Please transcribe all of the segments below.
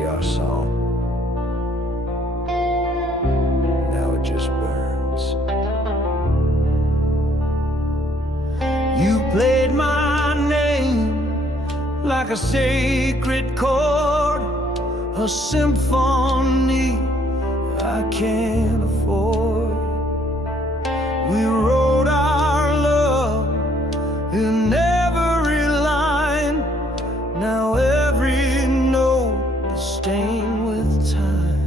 be our song. Now it just burns. You played my name like a sacred chord, a symphony I can't afford. We wrote our love in every line. Now every note is stained with time.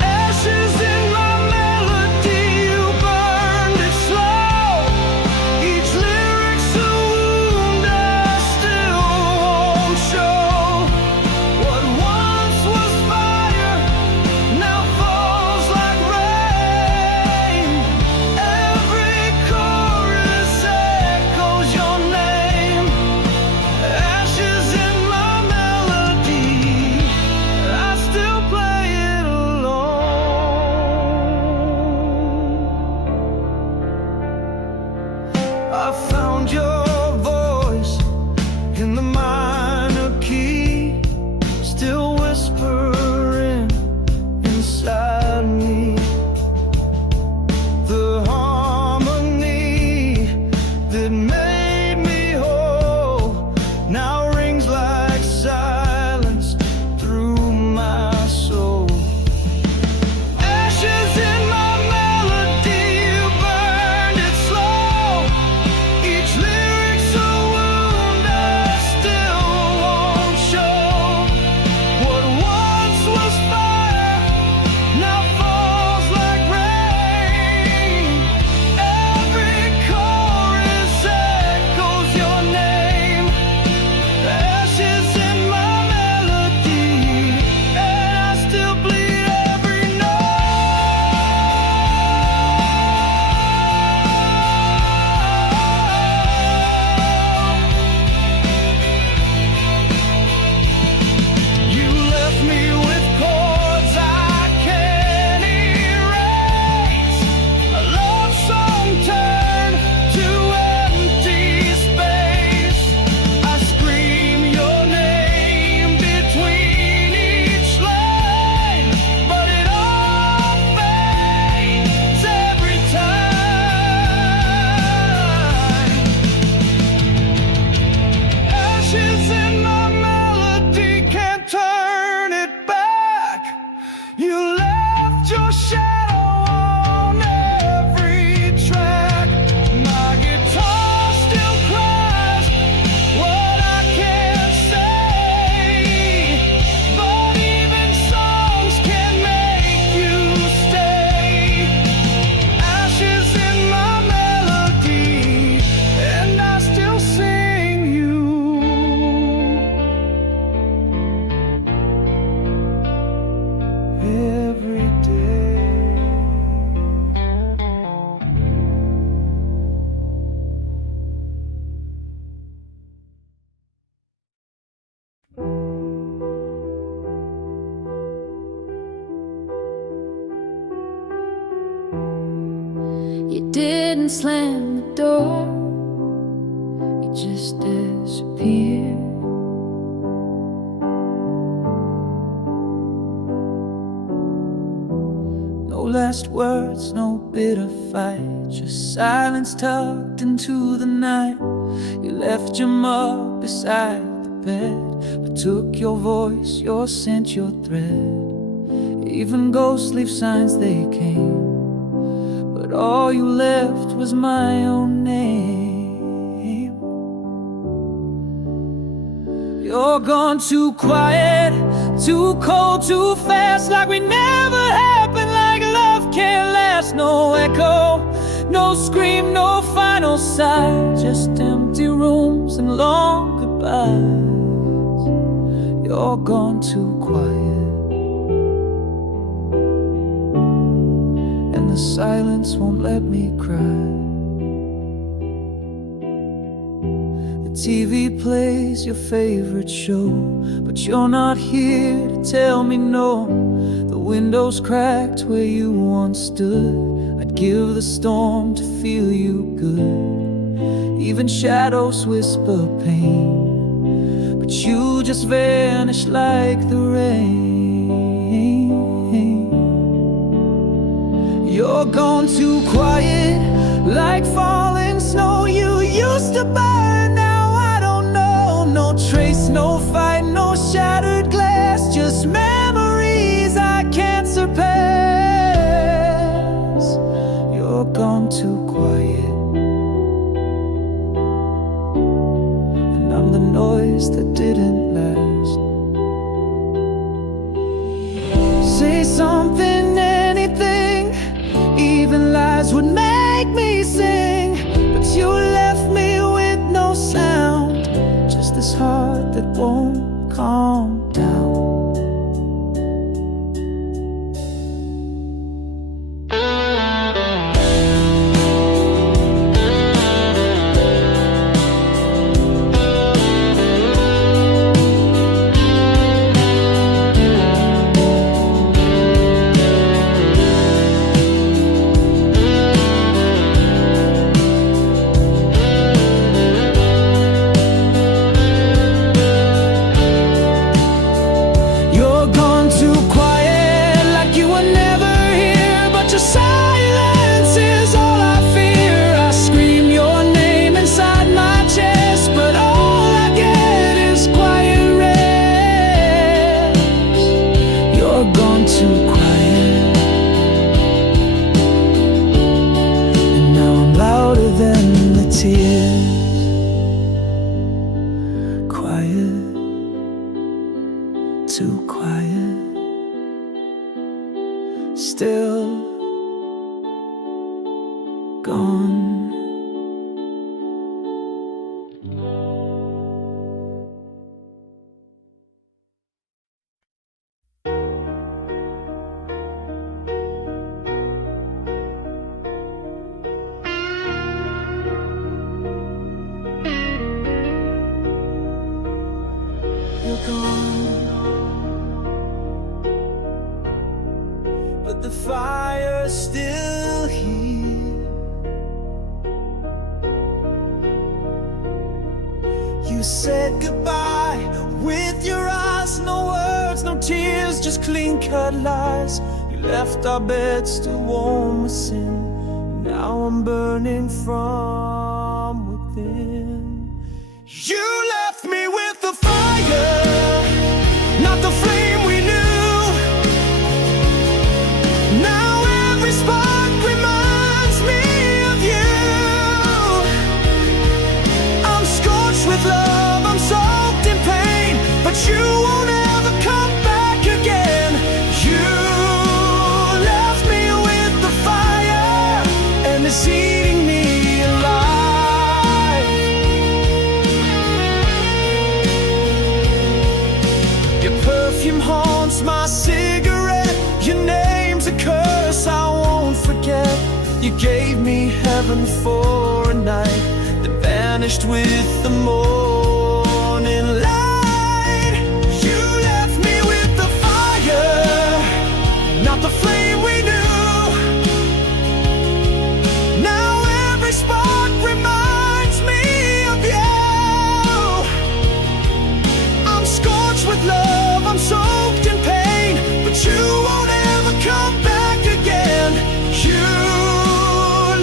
Ashes in my melody, you burned it slow. Each lyric's a wound I still won't show. What once was fire now falls like rain. Every chorus echoes your name. Ashes in my melody, I still play it alone. I found your voice in the minor key, still whispering inside me. The harmony that made me whole now rings like silence through my soul. Ashes in my melody, you burned it slow. Each lyric's a wound I still won't show. What once was fire now falls like rain. Every chorus echoes your name. Ashes in my melody, and I still bleed every note. You left me with chords I can't erase. A love song turned to empty space. I scream your name between each line, but it all fades every time. Ashes in my melody, can't turn it back. You left your shadow on every track. My guitar still cries what I can't say, but even songs can make you stay. Ashes in my melody, and I still sing you every day. You didn't slam the door, you just disappeared. No last words, no bitter fight, just silence tucked into the night. You left your mug beside the bed, but took your voice, your scent, your thread. Even ghosts leave signs they came, but all you left was my own name. You're gone too quiet, too cold, too fast, like we never happened, like love can't last. No echo, no scream, no final sigh, just empty rooms and long goodbyes. You're gone too quiet, and the silence won't let me cry. The TV plays your favorite show, but you're not here to tell me no. The window's cracked where you once stood. I'd give the storm to feel you good. Even shadows whisper pain, but you just vanish like the rain. You're gone too quiet, like falling snow. You used to burn, now I don't know. No trace, no fight, no shattered glass, just memories I can't surpass. You're gone too quiet, and I'm the noise that didn't last. Say something, anything, even lies would make me sing. But you left me with no sound, just this heart that won't calm down. Too quiet, still gone. You're gone, but the fire's still here. You said goodbye with your eyes, no words, no tears, just clean-cut lies. You left our bed still warm with sin. Now I'm burning from within. You left me with the fire, not the flame we knew. Now every spark reminds me of you. I'm scorched with love, I'm soaked in pain, but you won't ever come back again. You left me with the fire, and it's eating me alive. Your perfume haunts my cigarette, your name's a curse I won't forget. You gave me heaven for a night that vanished with the morning light. You left me with the fire, not the flame we knew. Now every spark reminds me of you. I'm scorched with love, I'm soaked in pain, but you won't ever come back again. You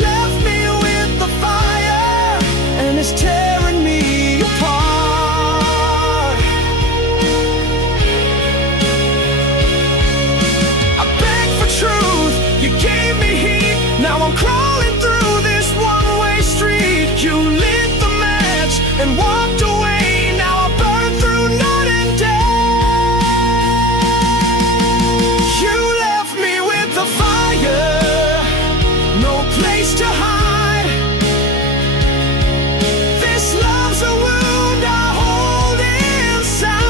left me with the fire, and it's tearing me apart. I begged for truth, you gave me heat. Now I'm crawling through this one-way street. You lit the match and walked away. Now I burn through night and day. You left me with the fire, no place to hide. This love's a wound I hold inside.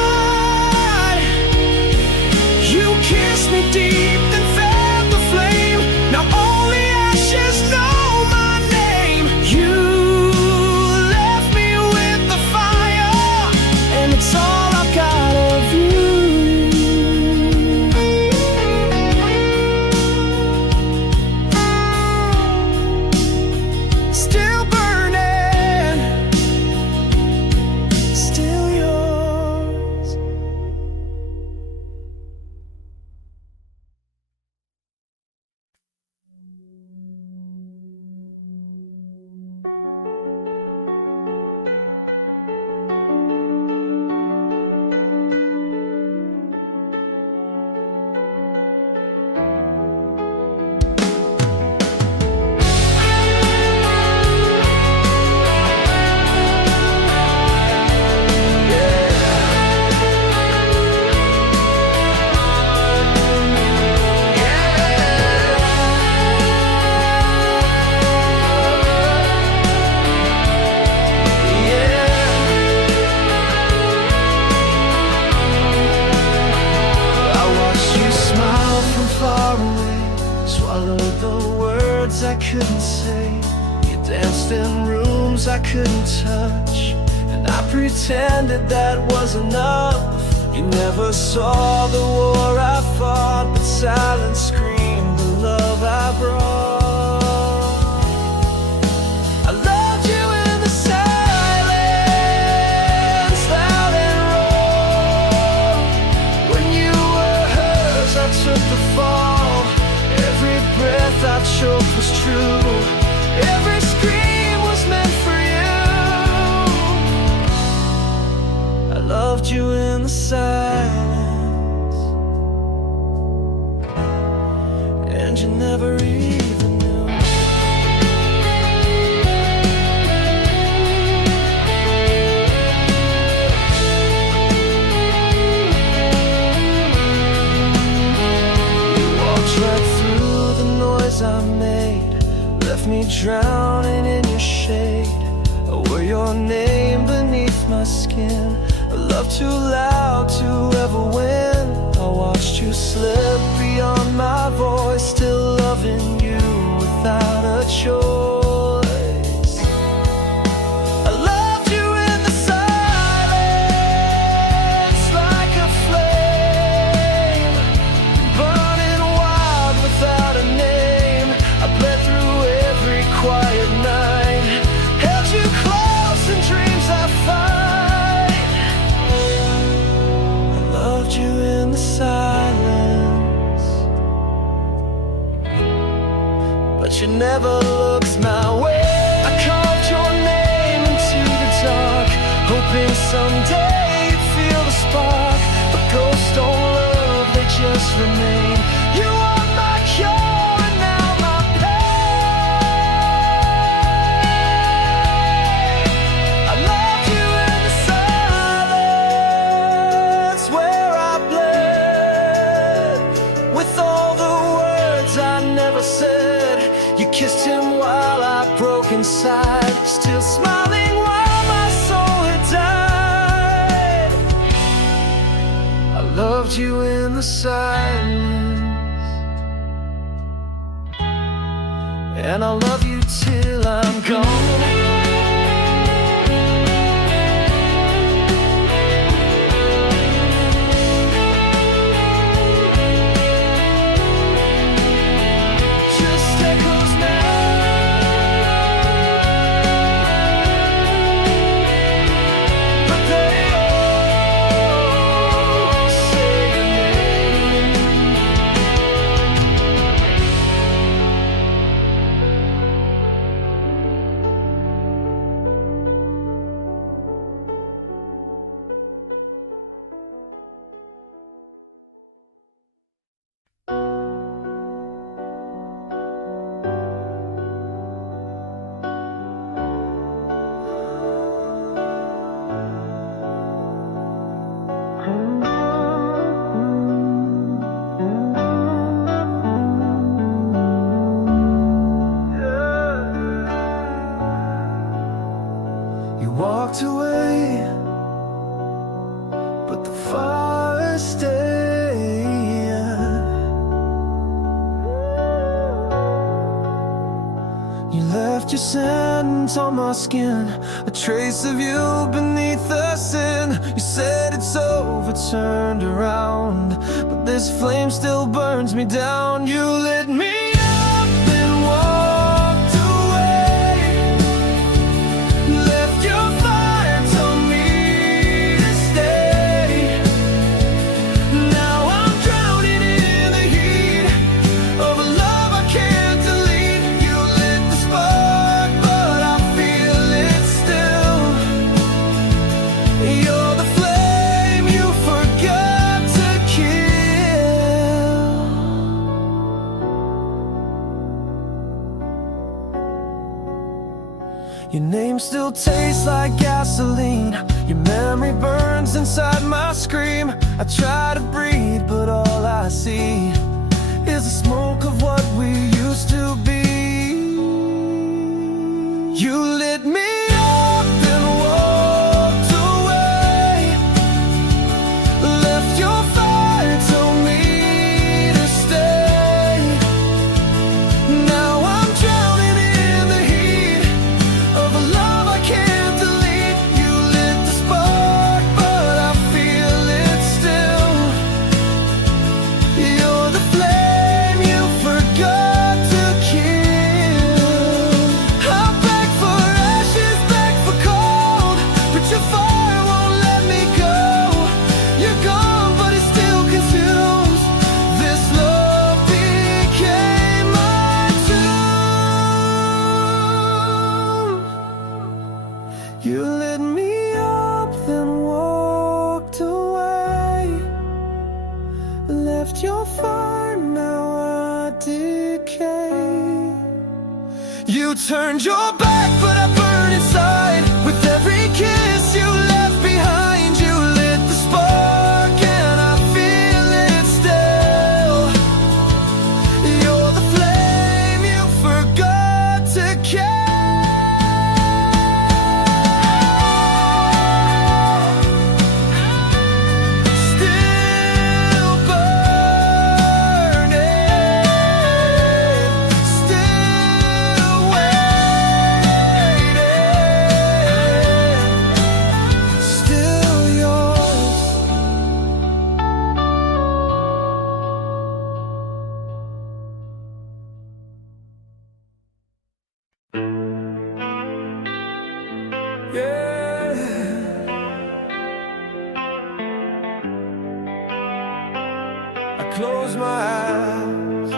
You kissed me deep, then fed the flame. Now only ashes know my name. You left me with the fire, and it's all I've got of you. Still burning, still yours. words I couldn't say. You danced in rooms I couldn't touch, and I pretended that was enough. You never saw the war I fought, but silence screamed the love I brought. I loved you in the silence, loud and raw. When you were hers, I took the fall. Every breath I choked was true. Every scream was meant for you. I loved you in the silence, and you never even knew. You walked right through the noise I made, left me drowning in your shade. I wore your name beneath my skin, a love too loud to ever win. I watched you slip beyond my voice, still loving you without a choice. I loved you in the silence, like a flame, burning wild without a name. I bled through every quiet night, held you close in dreams I find. I loved you in the silence, but you never looked my way. I called your name into the dark, hoping someday you'd feel the spark. But ghosts don't love, they just remain. You are my cure and now my pain. I loved you in the silence, where I bled with all the words I never said. You kissed him while I broke inside, still smiling while my soul had died. I loved you in the silence, and I'll love you till I'm gone. Just echoes now, but they all say your name. You walked away, but the fire stayed. You left your scent on my skin, a trace of you beneath the sin. You said it's over, turned around, but this flame still burns me down. You lit me up and walked away, left your fire, told me to stay. Now I'm drowning in the heat of a love I can't delete. You lit the spark, but I feel it still. You're the flame you forgot to kill. Your name still tastes like gasoline. Your memory burns inside my scream. I try to breathe, but all I see is the smoke of what we used to be. You lit me up and walked away, left your fire, told me to stay. Now I'm drowning left your fire, now I decay. You turned your back, but I burn inside. With every kiss you left behind, you lit the spark, and I feel it still. You're the flame you forgot to kill. Close my eyes,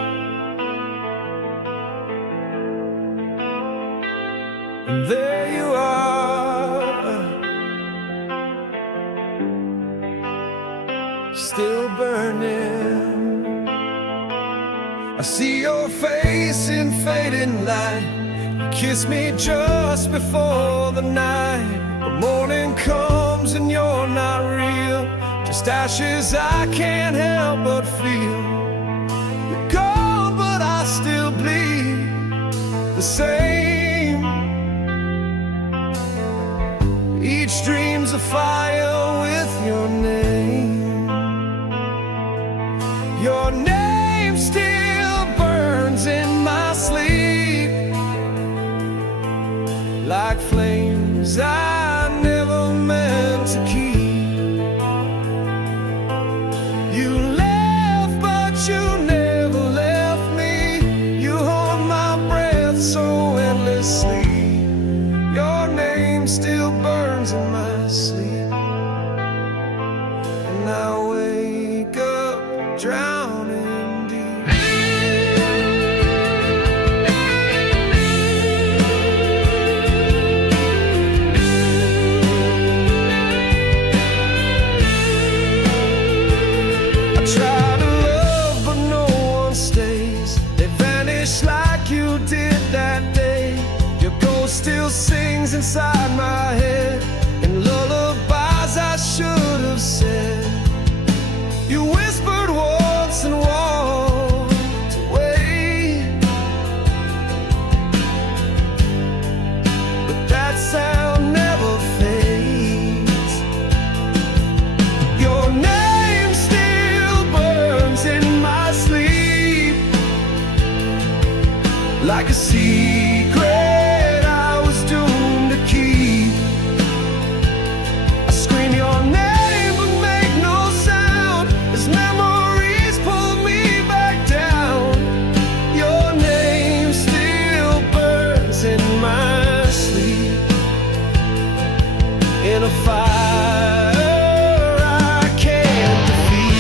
and there you are, still burning. I see your face in fading light. You kiss me just before the night. The morning comes and you're not real, just ashes I can't help but feel. You're gone, but I still bleed the same. Each dream's a fire with your name. Your name still burns in my sleep, like flames I never meant to keep. You never left me. You hold my breath so endlessly. Your name still burns in my sleep, and I wake up drowning deep. I try like you did that day. Your ghost still sings inside my head, and lullabies I should have said. You whispered once and walked away, but that sound never fades. Your name still burns in my sleep, like a secret I was doomed to keep. I scream your name but make no sound, as memories pull me back down. Your name still burns in my sleep, in a fire I can't defeat.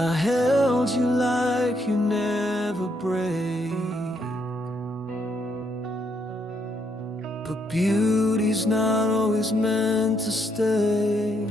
I held you like you never break. But beauty's not always meant to stay.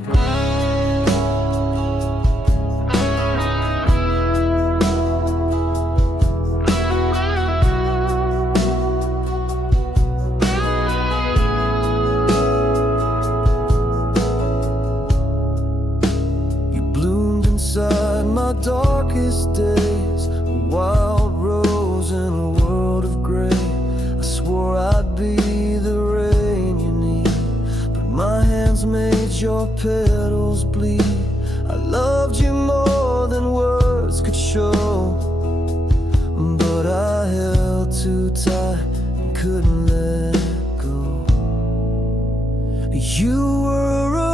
My darkest days, a wild rose in a world of gray. I swore I'd be the rain you need, but my hands made your petals bleed. I loved you more than words could show, but I held too tight and couldn't let go. You were a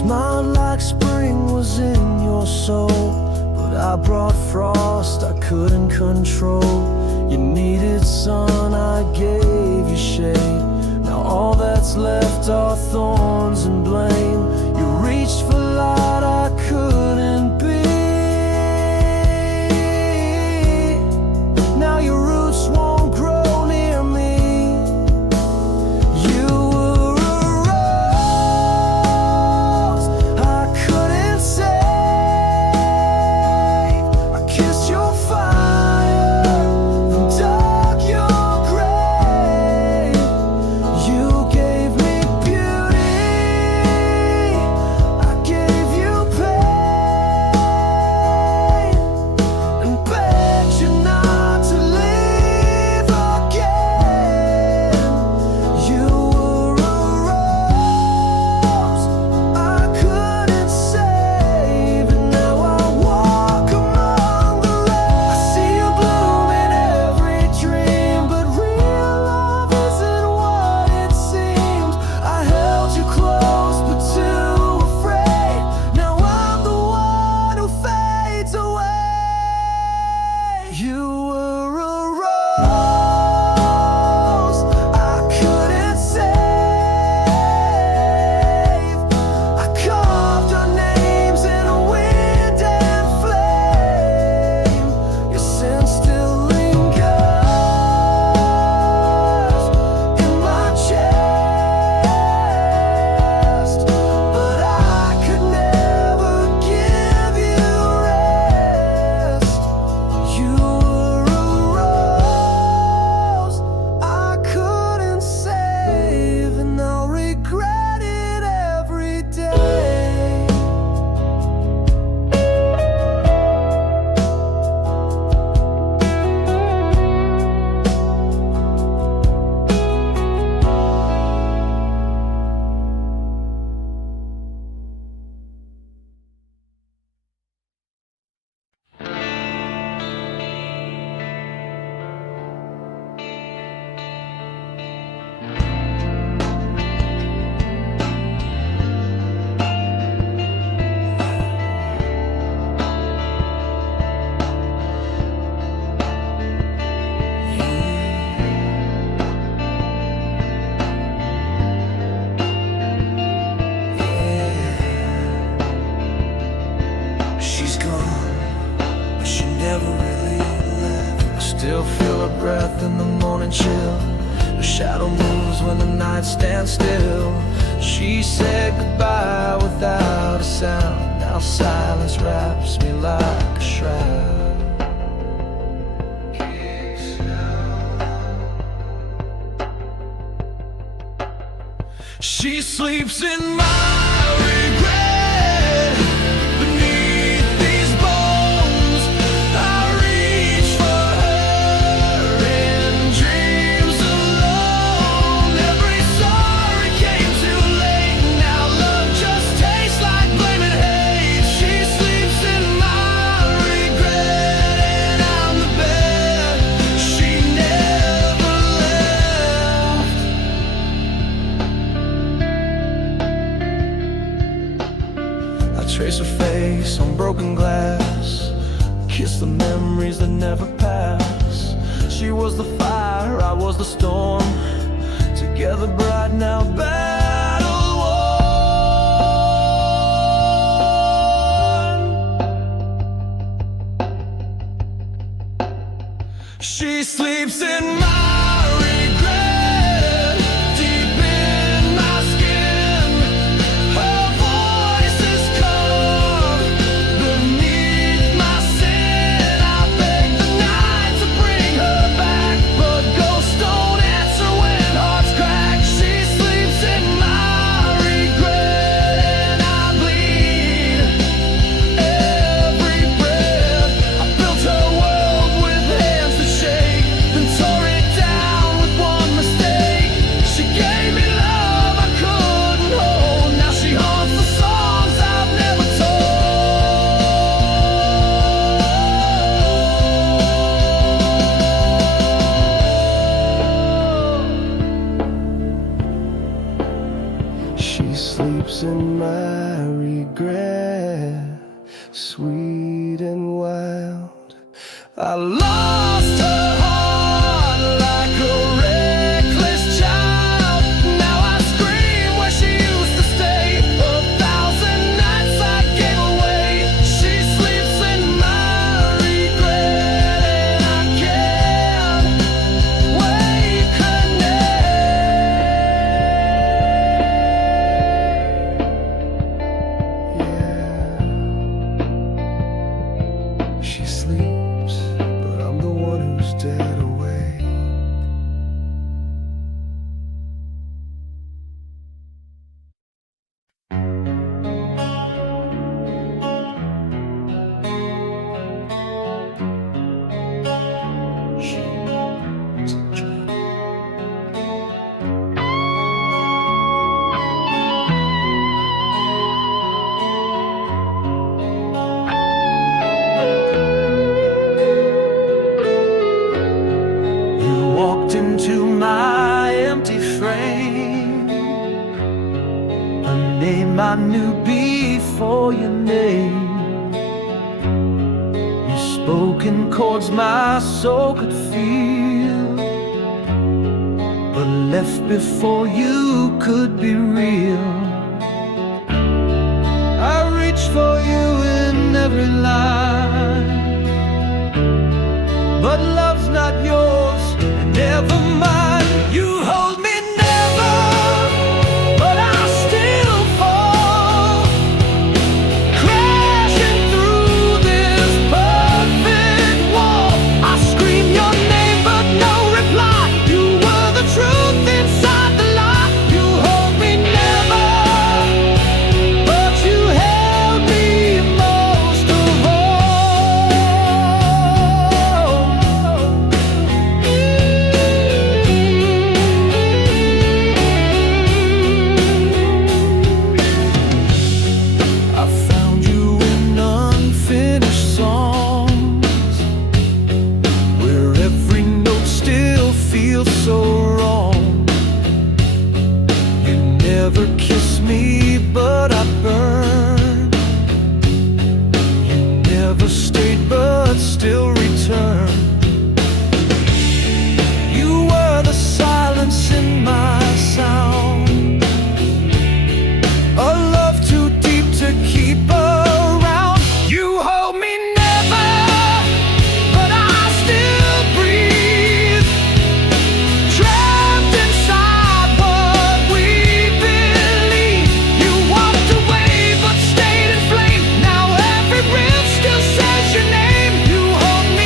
smiled like spring was in your soul, but I brought frost I couldn't control. You needed sun, I gave you shade. Now all that's left are thorns and blame. You reached for light I couldn't be. Now your roots won't grow near me. You were a rose I couldn't save. I kissed your fire and dug your grave. You gave me beauty, I gave you pain, and begged you not to leave again. You were a rose I couldn't save, and now I walk among the rest. I see you bloom in every dream, but real love isn't what it seems. I held you close but too afraid. Now I'm the one who fades away. You were a rose I couldn't save. I carved our names in wind and flame. Your scent still lingers in my chest, but I could never give you rest. You were a rose I couldn't save, and I'll regret it every day. She's gone, but she never really left. I still feel her breath in the morning chill. Her shadow moves when the night stands still. She said goodbye without a sound. Now silence wraps me like a shroud. She sleeps in my regret. Beneath these bones, I reach for her in dreams alone. Every sorry came too late. Now love just tastes like blame and hate. She sleeps in my regret, and I'm the bed she never left. I trace her face on broken glass, kiss the memories that never pass. She was the fire, I was the storm, together bright now battle worn. She sleeps in my regret, deep in my skin. Her voice is calm beneath my sin. I beg the night to bring her back, but ghosts don't answer when hearts crack. She sleeps in my regret, and I bleed every breath. I built her world with hands that shake, then tore it down with one mistake. She gave me love I couldn't hold. Now she haunts the songs I've never told. She sleeps in my regret, sweet and wild. I lost her heart like a reckless child. Now I scream where she used to stay. 1,000 nights I gave away. She sleeps in my regret, and I can't wake her name. Yeah. She sleeps, but I'm the one who's dead away. You walked into my empty frame, a name I knew before your name. You spoke in chords my soul could feel, but left before you could be real. I reach for you in every line, but love's not yours, and never mind. You hold me never, but I still fall, crashing through this perfect wall. I scream your name, but no reply. You were the truth inside the lie. You hold me never, but you held me most of all. I found you in unfinished songs, where every note still feels so wrong. You never kissed me, but I burned. You never stayed, but still returned. You were the silence in my sound, a love too deep to keep around. You hold me never, but I still breathe, trapped inside what we believe. You walked away, but stayed in flame. Now every riff still says your name. You hold me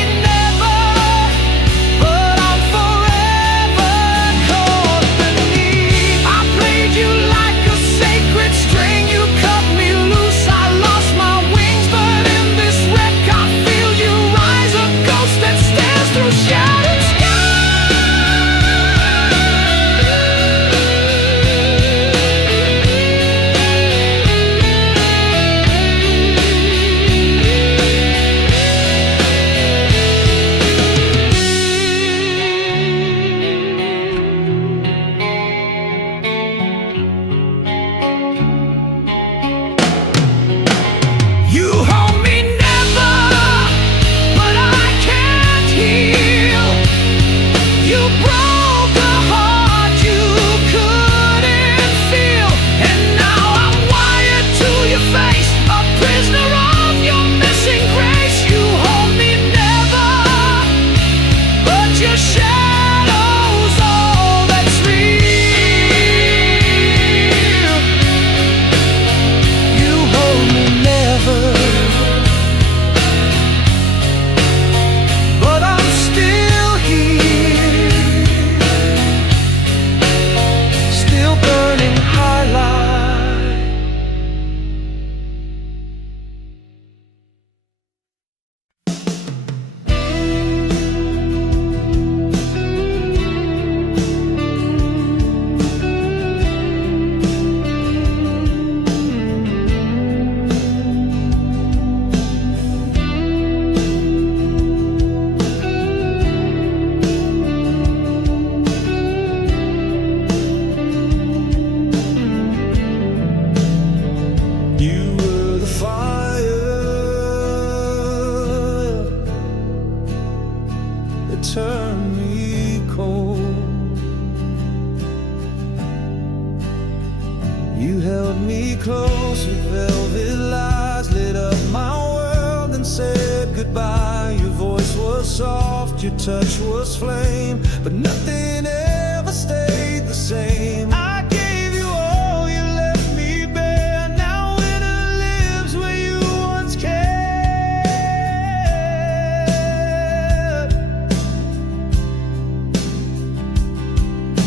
by. Your voice was soft, your touch was flame, but nothing ever stayed the same. I gave you all, you left me bare. Now winter lives where you once cared.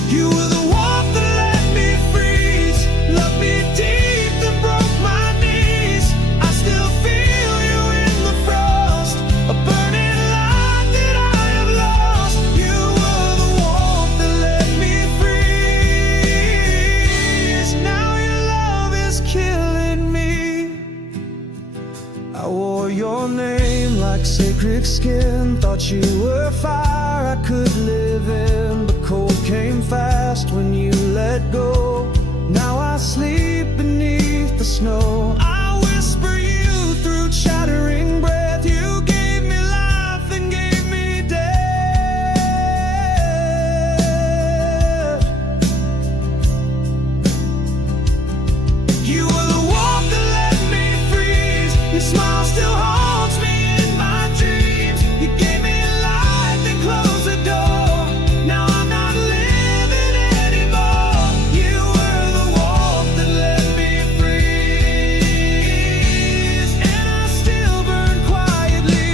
You were the warmth that let me freeze, loved me deep that broke my knees. I still feel you in the frost, a burning light that I have lost. You were the warmth that let me freeze. Now your love is killing me. I wore your name like sacred skin, thought you were fire I could live in, but cold came fast when you let go. Now I sleep beneath the snow. I whisper you through chattering breath. You gave me life and gave me death. You were the warmth that let me freeze. Your smile still haunts me in my dreams. You gave me light, then closed the door. Now I'm not living anymore. You were the warmth that let me freeze, and I still burn quietly.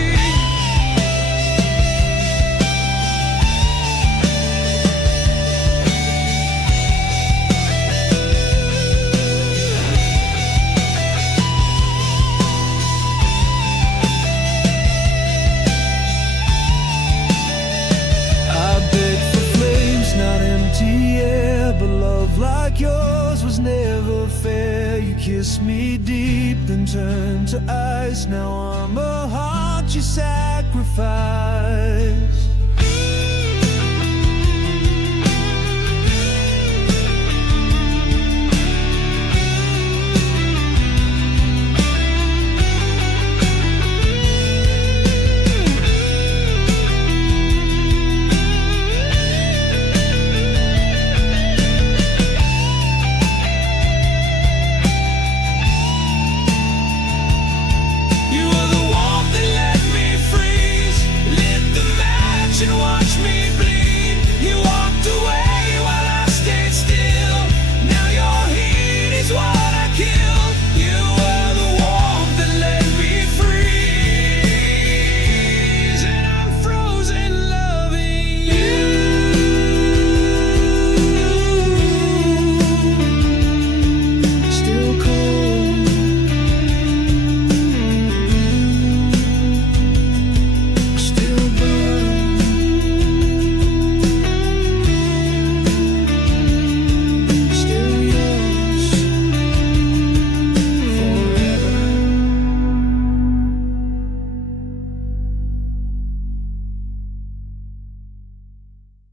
I beg for flames, not empty air, but love like yours was never fair. You kissed me deep, then turned to ice. Now I'm a heart you sacrificed.